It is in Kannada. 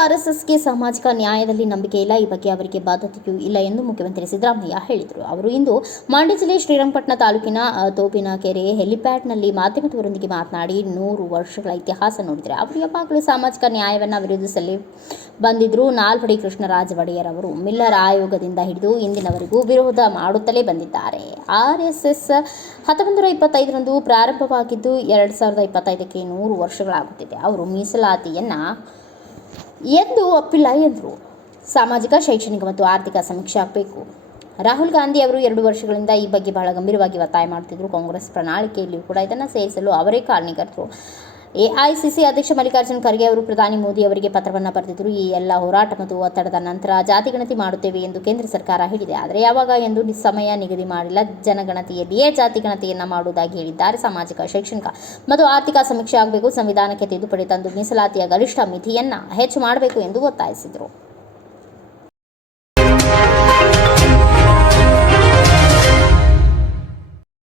ಆರ್ಎಸ್ಎಸ್ಗೆ ಸಾಮಾಜಿಕ ನ್ಯಾಯದಲ್ಲಿ ನಂಬಿಕೆ ಇಲ್ಲ. ಈ ಬಗ್ಗೆ ಅವರಿಗೆ ಬಾಧ್ಯತೆಯೂ ಇಲ್ಲ ಎಂದು ಮುಖ್ಯಮಂತ್ರಿ ಸಿದ್ದರಾಮಯ್ಯ ಹೇಳಿದರು. ಅವರು ಇಂದು ಮಂಡ್ಯ ಜಿಲ್ಲೆ ಶ್ರೀರಂಗಪಟ್ಟಣ ತಾಲೂಕಿನ ತೋಪಿನಕೆರೆ ಹೆಲಿಪ್ಯಾಡ್ನಲ್ಲಿ ಮಾಧ್ಯಮದವರೊಂದಿಗೆ ಮಾತನಾಡಿ ನೂರು ವರ್ಷಗಳ ಇತಿಹಾಸ ನೋಡಿದರೆ ಅವರು ಯಾವಾಗಲೂ ಸಾಮಾಜಿಕ ನ್ಯಾಯವನ್ನು ವಿರೋಧಿಸಲಿ ಬಂದಿದ್ದರು ನಾಲ್ವಡಿ ಕೃಷ್ಣರಾಜ ಒಡೆಯರ್ ಅವರು ಮಿಲ್ಲರ್ ಆಯೋಗದಿಂದ ಹಿಡಿದು ಇಂದಿನವರೆಗೂ ವಿರೋಧ ಮಾಡುತ್ತಲೇ ಬಂದಿದ್ದಾರೆ. ಆರ್ ಎಸ್ ಎಸ್ ಹತ್ತೊಂಬತ್ತು ನೂರ ಇಪ್ಪತ್ತೈದರಂದು ಪ್ರಾರಂಭವಾಗಿದ್ದು, ಎರಡು ಸಾವಿರದ ಇಪ್ಪತ್ತೈದಕ್ಕೆ ನೂರು ವರ್ಷಗಳಾಗುತ್ತಿದೆ. ಅವರು ಮೀಸಲಾತಿಯನ್ನು ಎಂದು ಒಪ್ಪಿಲ್ಲ ಎಂದರು. ಸಾಮಾಜಿಕ, ಶೈಕ್ಷಣಿಕ ಮತ್ತು ಆರ್ಥಿಕ ಸಮೀಕ್ಷೆ ಆಗಬೇಕು. ರಾಹುಲ್ ಗಾಂಧಿ ಅವರು ಎರಡು ವರ್ಷಗಳಿಂದ ಈ ಬಗ್ಗೆ ಬಹಳ ಗಂಭೀರವಾಗಿ ಒತ್ತಾಯ ಮಾಡುತ್ತಿದ್ದರು ಕಾಂಗ್ರೆಸ್ ಪ್ರಣಾಳಿಕೆಯಲ್ಲಿಯೂ ಕೂಡ ಇದನ್ನು ಸೇರಿಸಲು ಅವರೇ ಕಾರಣೀಕರ್ತರು ಎಐಸಿಸಿ ಅಧ್ಯಕ್ಷ ಮಲ್ಲಿಕಾರ್ಜುನ್ ಖರ್ಗೆ ಅವರು, ಪ್ರಧಾನಿ ಮೋದಿ ಅವರಿಗೆ ಪತ್ರವನ್ನು ಬರೆದಿದ್ದರು. ಈ ಎಲ್ಲ ಹೋರಾಟ ಮತ್ತು ಒತ್ತಡದ ನಂತರ ಜಾತಿಗಣತಿ ಮಾಡುತ್ತೇವೆ ಎಂದು ಕೇಂದ್ರ ಸರ್ಕಾರ ಹೇಳಿದೆ. ಆದರೆ ಯಾವಾಗ ಎಂದು ಸಮಯ ನಿಗದಿ ಮಾಡಿಲ್ಲ. ಜನಗಣತಿಯಲ್ಲಿಯೇ ಜಾತಿ ಗಣತಿಯನ್ನು ಮಾಡುವುದಾಗಿ ಹೇಳಿದ್ದಾರೆ. ಸಾಮಾಜಿಕ, ಶೈಕ್ಷಣಿಕ ಮತ್ತು ಆರ್ಥಿಕ ಸಮೀಕ್ಷೆ ಆಗಬೇಕು. ಸಂವಿಧಾನಕ್ಕೆ ತಿದ್ದುಪಡಿ ತಂದು ಮೀಸಲಾತಿಯ ಗರಿಷ್ಠ ಮಿತಿಯನ್ನು ಹೆಚ್ಚು ಮಾಡಬೇಕು ಎಂದು ಒತ್ತಾಯಿಸಿದರು.